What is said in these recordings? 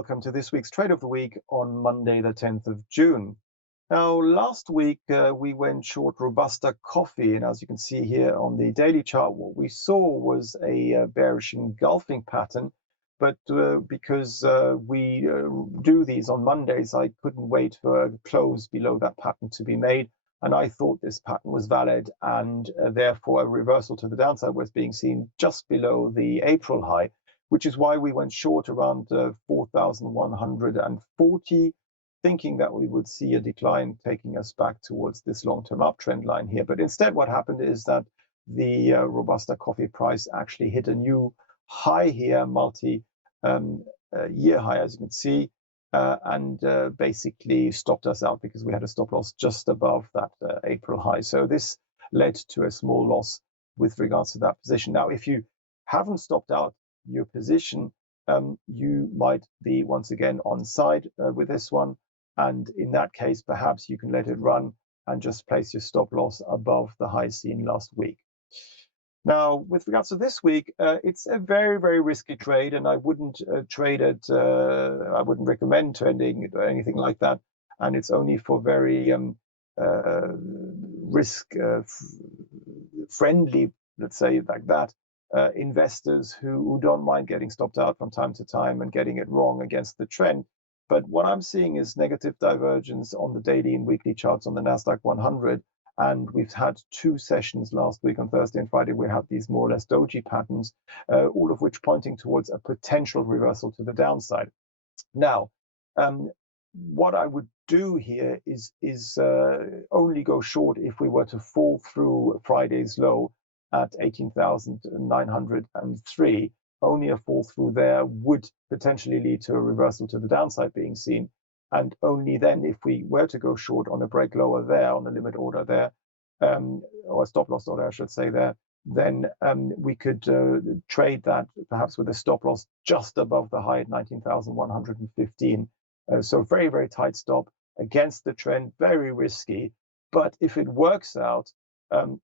welcome to this week's Trade of the Week on Monday, the 10th of June. Now, last week we went short Robusta coffee, and as you can see here on the daily chart, what we saw was a bearish engulfing pattern. But because we do these on Mondays, I couldn't wait for a close below that pattern to be made. And I thought this pattern was valid, and therefore a reversal to the downside was being seen just below the April high, which is why we went short around 4,140, thinking that we would see a decline taking us back towards this long-term uptrend line here. But instead, what happened is that the Robusta coffee price actually hit a new high here, multi-year high, as you can see, and basically stopped us out because we had a stop loss just above that April high. So this led to a small loss with regards to that position. Now, if you haven't stopped out your position, you might be once again on side with this one, and in that case perhaps you can let it run and just place your stop loss above the high seen last week. Now, with regards to this week, it's a very risky trade, and I wouldn't trade it. I wouldn't recommend trading it or anything like that, and it's only for very risk friendly, let's say like that, investors who don't mind getting stopped out from time to time and getting it wrong against the trend. But what I'm seeing is negative divergence on the daily and weekly charts on the Nasdaq 100, and we've had two sessions last week on Thursday and Friday. We had these more or less doji patterns, all of which pointing towards a potential reversal to the downside. Now, what I would do here is only go short if we were to fall through Friday's low at 18,903. Only a fall through there would potentially lead to a reversal to the downside being seen. And only then, if we were to go short on a break lower there, on a limit order there, or a stop loss order, I should say there, then we could trade that perhaps with a stop loss just above the high at 19,115. So very tight stop against the trend, very risky. But if it works out,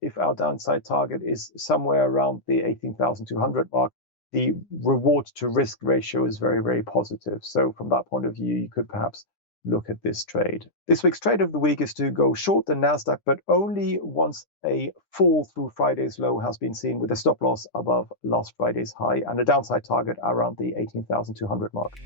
if our downside target is somewhere around the 18,200 mark, the reward to risk ratio is very positive. So from that point of view, you could perhaps look at this trade. This week's trade of the week is to go short the Nasdaq, but only once a fall through Friday's low has been seen, with a stop loss above last Friday's high and a downside target around the 18,200 mark.